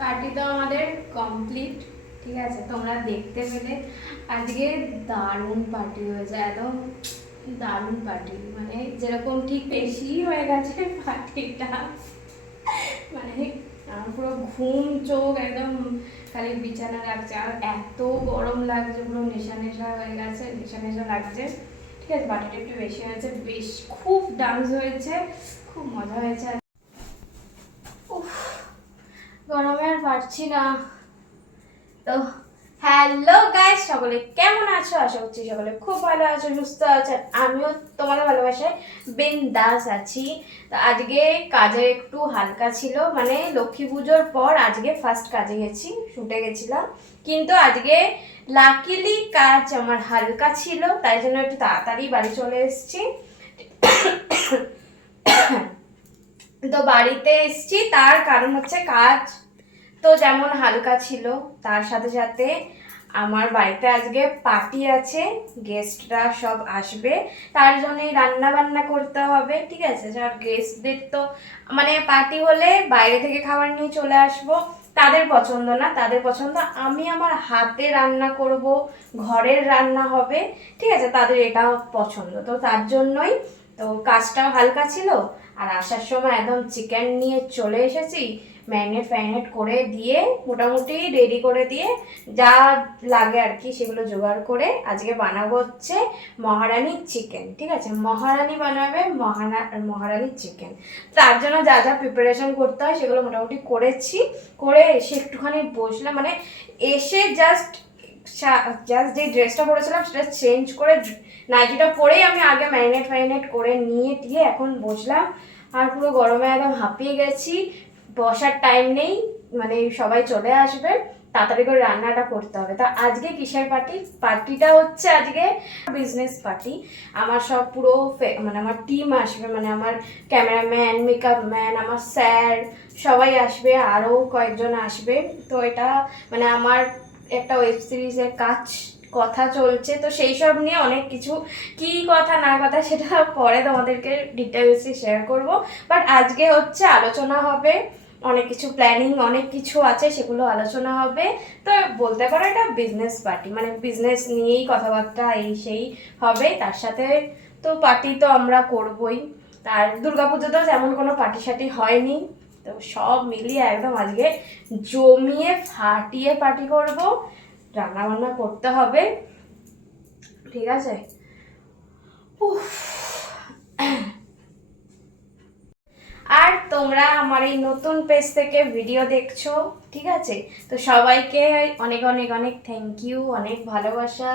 Party তো আমাদের complete, ঠিক আছে, তোমরা দেখতে পেলে। আজকে দারুণ পার্টি হয়েছে, একদম দারুণ পার্টি, মানে যেরকম ঠিক বেশি হয়ে গেছে পার্টিটা। মানে আমার পুরো ঘুম চোখ একদম খালি বিছানা লাগছে, আর এত গরম লাগছে, পুরো নেশা নেশা হয়ে গেছে, নেশা নেশা লাগছে। ঠিক আছে, পার্টিটা একটু বেশি হয়েছে, বেশ খুব ডান্স হয়েছে, খুব মজা হয়েছে। উফ, গরমে আর পারছি না। তো হ্যালো গাইস, সকলে কেমন আছো? আশা করছি সকলে খুব ভালো আছো, সুস্থ আছো। আমিও তোমাদের ভালোবাসায় বিন্দাস আছি। তো আজকে কাজে একটু হালকা ছিল, মানে লক্ষ্মী পুজোর পর আজকে ফার্স্ট কাজে গেছি, শুটে গেছিলাম। কিন্তু আজকে লাকিলি কাজ আমার হালকা ছিল, তাই জন্য একটু তাড়াতাড়ি বাড়ি চলে এসেছি। তো বাড়িতে এসেছি, তার কারণ হচ্ছে কাজ তো যেমন হালকা ছিল, তার সাথে সাথে আমার বাড়িতে আজকে পার্টি আছে, গেস্টরা সব আসবে, তার জন্যই রান্না বান্না করতে হবে। ঠিক আছে, আর গেস্টদের তো মানে পার্টি হলে বাইরে থেকে খাবার নিয়ে চলে আসবো, তাদের পছন্দ না, তাদের পছন্দ আমি আমার হাতে রান্না করব, ঘরের রান্না হবে। ঠিক আছে, তাদের এটাও পছন্দ, তো তার জন্যই তো কাজটাও হালকা ছিল। আর আসার সময় একদম চিকেন নিয়ে চলে এসেছি, ম্যারিনেট করে দিয়ে মোটামুটি রেডি করে দিয়ে যা লাগে আর কি সেগুলো জোগাড় করে আজকে বানাবো হচ্ছে মহারানির চিকেন। ঠিক আছে, মহারানি বানাবে মহারানির চিকেন। তার জন্য যা যা প্রিপারেশন করতে হয় সেগুলো মোটামুটি করেছি, করে এসে একটুখানি বসলাম, মানে এসে জাস্ট যে ড্রেসটা পরেছিলাম সেটা চেঞ্জ করে নাইটিটা পরেই আমি আগে ম্যারিনেট করে নিয়ে টিয়ে এখন বসলাম। আর পুরো গরমে একদম হাঁপিয়ে গেছি, বসার টাইম নেই, মানে সবাই চলে আসবে, তাড়াতাড়ি করে রান্নাটা করতে হবে। তা আজকে কিসের পার্টি? পার্টিটা হচ্ছে আজকে বিজনেস পার্টি। আমার সব পুরো মানে আমার টিম আসবে, মানে আমার ক্যামেরাম্যান, মেকআপ ম্যান, আমার স্যার সবাই আসবে, আরও কয়েকজন আসবে। তো এটা মানে আমার একটা ওয়েব সিরিজের কথা চলছে, তো সেই সব নিয়ে অনেক কিছু, কি কথা না কথা সেটা পরে তোমাদেরকে ডিটেলসে শেয়ার করব। বাট আজকে হচ্ছে আলোচনা হবে, অনেক কিছু প্ল্যানিং, অনেক কিছু আছে, সেগুলো আলোচনা হবে। তো বলতে পারো এটা বিজনেস পার্টি, মানে বিজনেস নিয়েই কথাবার্তা এই সেই হবে। তার সাথে তো পার্টি তো আমরা করবই। আর দুর্গাপুজোতেও যেমন কোনো পার্টি সার্টি হয়নি, তো সব মিলিয়ে একদম আজকে জমিয়ে ফাটিয়ে পার্টি করব, রান্না বান্না করতে হবে। ঠিক আছে। উফ। আর তোমরা আমার এই নতুন পেজ থেকে ভিডিও দেখছো, ঠিক আছে, তো সবাইকে অনেক অনেক অনেক থ্যাংক ইউ, অনেক ভালোবাসা,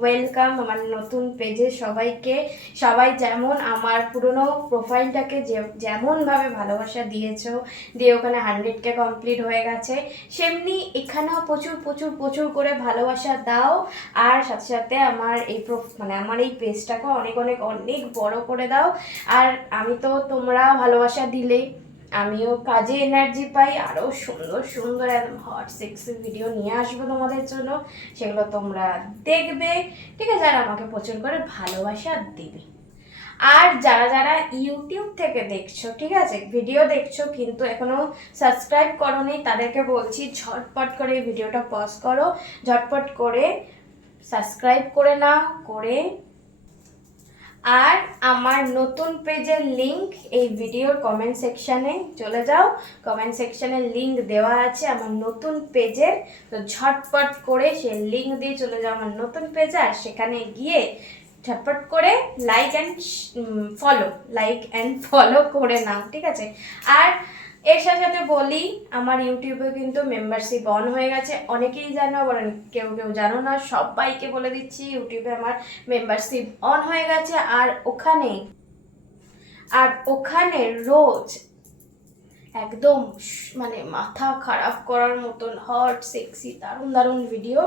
ওয়েলকাম আমার নতুন পেজে সবাইকে। সবাই যেমন আমার পুরনো প্রোফাইলটাকে যেমনভাবে ভালোবাসা দিয়েছো, দিয়ে ওখানে 100K কমপ্লিট হয়ে গেছে, সেমনি এখানেও প্রচুর প্রচুর প্রচুর করে ভালোবাসা দাও। আর সাথে সাথে আমার এই মানে আমার এই পেজটাকে অনেক অনেক অনেক বড় করে দাও। আর আমি তো তোমরা ভালোবাসা দিলেই আমিও কাজে এনার্জি পাই, আরও সুন্দর সুন্দর একদম হট সেক্সি ভিডিও নিয়ে আসবো তোমাদের জন্য, সেগুলো তোমরা দেখবে। ঠিক আছে, আর আমাকে প্রচুর করে ভালোবাসা দিবে। আর যারা যারা ইউটিউব থেকে দেখছো, ঠিক আছে, ভিডিও দেখছো কিন্তু এখনো সাবস্ক্রাইব করোনি, তাদেরকে বলছি ঝটপট করে এই ভিডিওটা পজ করো, ঝটপট করে সাবস্ক্রাইব করে নাও করে। আর আমার নতুন পেজের লিংক এই ভিডিওর কমেন্ট সেকশানে চলে যাও, কমেন্ট সেকশানে লিংক দেওয়া আছে আমার নতুন পেজের, তো ঝটপট করে সেই লিংক দিয়ে চলে যাও আমার নতুন পেজে, আর সেখানে গিয়ে ঝটপট করে লাইক অ্যান্ড ফলো করে নাও। ঠিক আছে, আর এর সাথে সাথে বলি আমার ইউটিউবে কিন্তু মেম্বারশিপ অন হয়ে গেছে, অনেকেই জানো আবার কেউ কেউ জানো না, সবাইকে বলে দিচ্ছি ইউটিউবে আমার মেম্বারশিপ অন হয়ে গেছে। আর ওখানে রোজ একদম মানে মাথা খারাপ করার মতন হট সেক্সি দারুণ দারুণ ভিডিও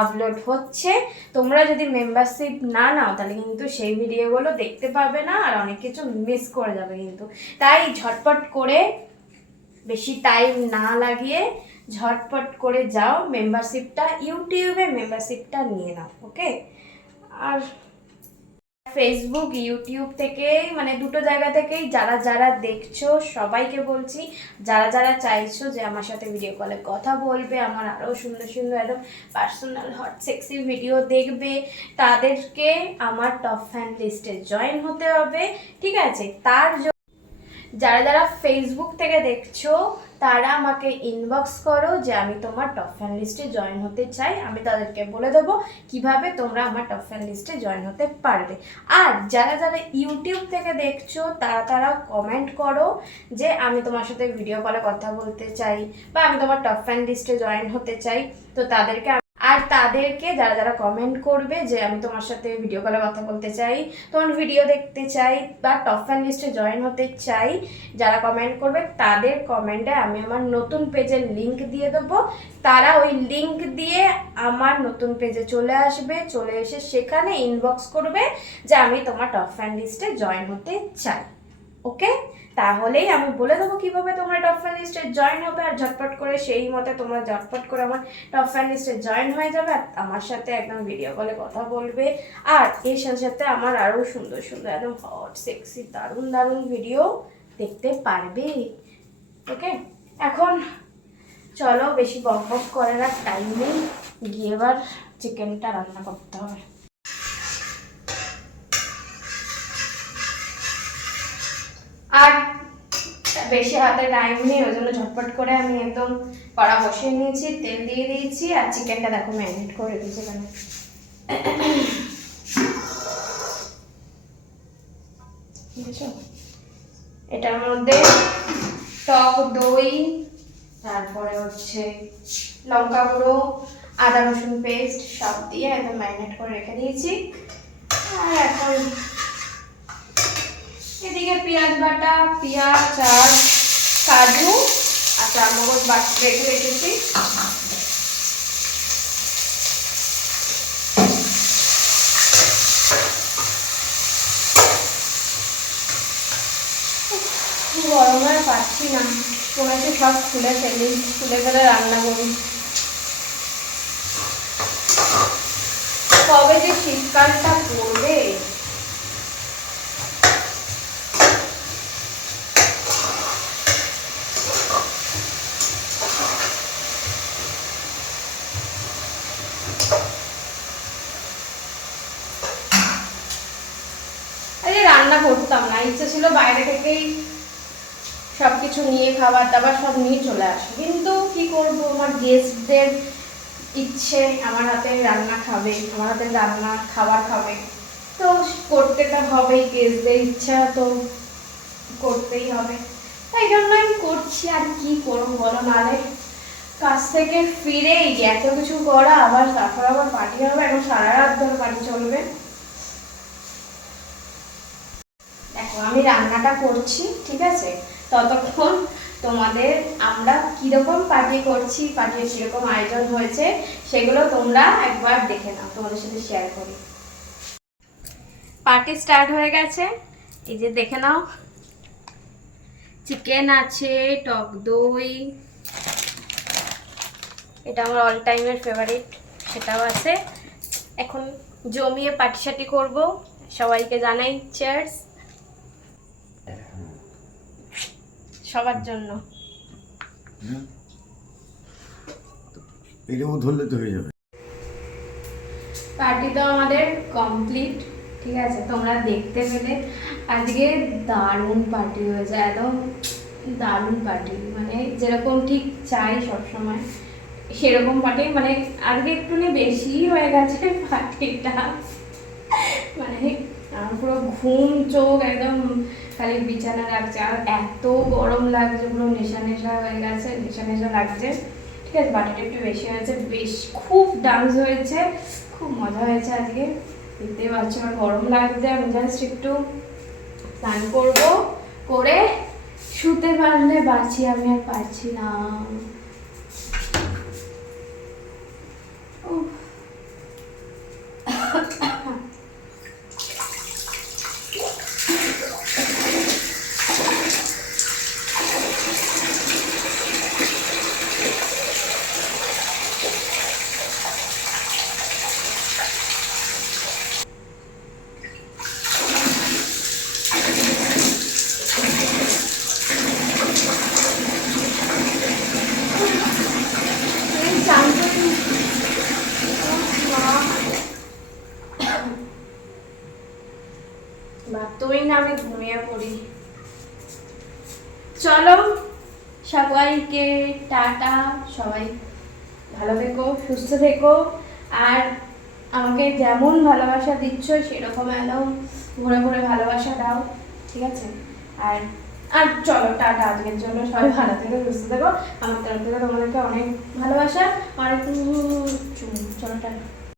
আপলোড হচ্ছে। তোমরা যদি মেম্বারশিপ না নাও তাহলে কিন্তু সেই ভিডিওগুলো দেখতে পাবে না, আর অনেক কিছু মিস করে যাবে কিন্তু। তাই ঝটপট করে, বেশি টাইম না লাগিয়ে ঝটপট করে যাও, মেম্বারশিপটা ইউটিউবে মেম্বারশিপটা নিয়ে নাও। ওকে। আর ফেসবুক, ইউটিউব থেকে, মানে দুটো জায়গা থেকেই যারা যারা দেখছো সবাইকে বলছি, যারা যারা চাইছো যে আমার সাথে ভিডিও কলে কথা বলবে, আমার আরও সুন্দর সুন্দর একদম পার্সোনাল হট সেক্সি ভিডিও দেখবে, তাদেরকে আমার টপ ফ্যান লিস্টে জয়েন হতে হবে, ঠিক আছে? যারা যারা ফেসবুক থেকে দেখছো তারা আমাকে ইনবক্স করো যে আমি তোমার টপ ফ্যান লিস্টে জয়েন হতে চাই, আমি তাদেরকে বলে দেবো কিভাবে তোমরা আমার টপ ফ্যান লিস্টে জয়েন হতে পারবে। আর যারা যারা ইউটিউব থেকে দেখছো তারা কমেন্ট করো যে আমি তোমার সাথে ভিডিও কলে কথা বলতে চাই বা আমি তোমার টপ ফ্যান লিস্টে জয়েন হতে চাই। তো তাদেরকে যারা যারা কমেন্ট করবে যে আমি তোমার সাথে ভিডিও কলে কথা বলতে চাই, তোমার ভিডিও দেখতে চাই বা টপ ফ্যান লিস্টে জয়েন হতে চাই, যারা কমেন্ট করবে তাদের কমেন্টে আমি আমার নতুন পেজের লিংক দিয়ে দেবো। তারা ওই লিংক দিয়ে আমার নতুন পেজে চলে আসবে, চলে এসে সেখানে ইনবক্স করবে যে আমি তোমার টপ ফ্যান লিস্টে জয়েন হতে চাই। ওকে, তাহলেই আমি বলে দেবো কিভাবে তোমরা টপ ফ্যান লিস্টে জয়েন হবে, আর ঝটপট করে সেই মতে তোমরা ঝটপট করে আমার টপ ফ্যান লিস্টে জয়েন হয়ে যাবে আর আমার সাথে একদম ভিডিও কলে কথা বলবে। আর এর সাথে সাথে আমার আরও সুন্দর সুন্দর একদম হট সেক্সি দারুণ দারুণ ভিডিও দেখতে পারবে। ওকে, এখন চলো বেশি বকবক করার আর টাইম নেই, গিয়ে এবার চিকেনটা রান্না করতে হবে। আর বেশি হাতে টাইম নেই, ওই জন্য ঝটপট করে আমি একদম কড়া বসিয়ে নিয়েছি, তেল দিয়ে দিয়েছি আর চিকেনটা দেখো ম্যারিনেট করে রেখেছি এখানে। এটার মধ্যে টক দই, তারপরে হচ্ছে লঙ্কা গুঁড়ো, আদা রসুন পেস্ট সব দিয়ে একদম ম্যারিনেট করে রেখে দিয়েছি। আর এখন এদিকে পেঁয়াজ বাটা, পেঁয়াজ আর কাজু আর চারমগজ বাটা রেখে রেখেছি। গরম আর পাচ্ছি না, মনে হচ্ছে সব খুলে ফেলে রান্না করি। কবে যে শীতকালটা পড়বে। রান্না করতাম না, ইচ্ছে ছিল বাইরে থেকেই সবকিছু নিয়ে খাবার দাবার সব নিয়ে চলে আসে, কিন্তু কি করব, আমার গেস্টদের ইচ্ছে আমার হাতে রান্না খাবে, আমার হাতে রান্না খাবার খাবে, তো করতে তো হবেই, গেস্টদের ইচ্ছা তো করতেই হবে, তাই জন্য আমি করছি। আর কি করবো বলো, নালে কাজ থেকে ফিরে এত কিছু করা, আবার তারপর আবার পার্টি হবে, এখন সারা রাত ধরে পার্টি চলবে। দেখো আমি রান্নাটা করছি, ঠিক আছে, ততক্ষণ তোমাদের আমরা কিরকম পার্টি করছি, পার্টির কিরকম আয়োজন হয়েছে সেগুলো তোমরা একবার দেখে নাও, তোমাদের সাথে শেয়ার করি। পার্টি স্টার্ট হয়ে গেছে, এই যে দেখে নাও, চিকেন আছে, টক দই, এটা আমার অল টাইমের ফেভারিট, সেটাও আছে। এখন জমিয়ে পার্টি সার্টি করবো, সবাইকে জানাই চিয়ার্স সবার জন্য। এটাও ধরলে তো হয়ে যাবে। পার্টি তো আমাদের কমপ্লিট, ঠিক আছে, তোমরা দেখতে পেলে আজকে দারুণ পার্টি হয়েছে, একদম দারুণ পার্টি, মানে যেরকম ঠিক চাই সবসময় সেরকম পার্টি, মানে আজকে একটুখানি বেশি হয়ে গেছে পার্টিটা, মানে পুরো ঘুম চোখ একদম খালি বিছানা লাগছে, আর এত গরম লাগছে, পুরো নেশা নেশা হয়ে গেছে, নেশা নেশা লাগছে, ঠিক আছে, পার্টিটা একটু বেশি হয়েছে, বেশ খুব ডান্স হয়েছে, খুব মজা হয়েছে আজকে, দেখতে পাচ্ছি আমার গরম লাগছে, আমি জাস্ট একটু স্নান করবো, করে শুতে পারলে বাঁচি, আমি আর পারছি না। তুই না আমি ঘুমিয়ে পড়ি। চলো সবাইকে টাটা, সবাই ভালো থেকো, সুস্থ থেকো, আর আমাকে যেমন ভালোবাসা দিচ্ছ সেরকম একদম ঘুরে ঘুরে ভালোবাসা দাও, ঠিক আছে? আর আর চলো টাটা, আজকের জন্য সবাই ভালো থেকো, সুস্থ থেকো। আমার তরফ থেকে তোমাদেরকে অনেক ভালোবাসা, অনেক চলো টাটা।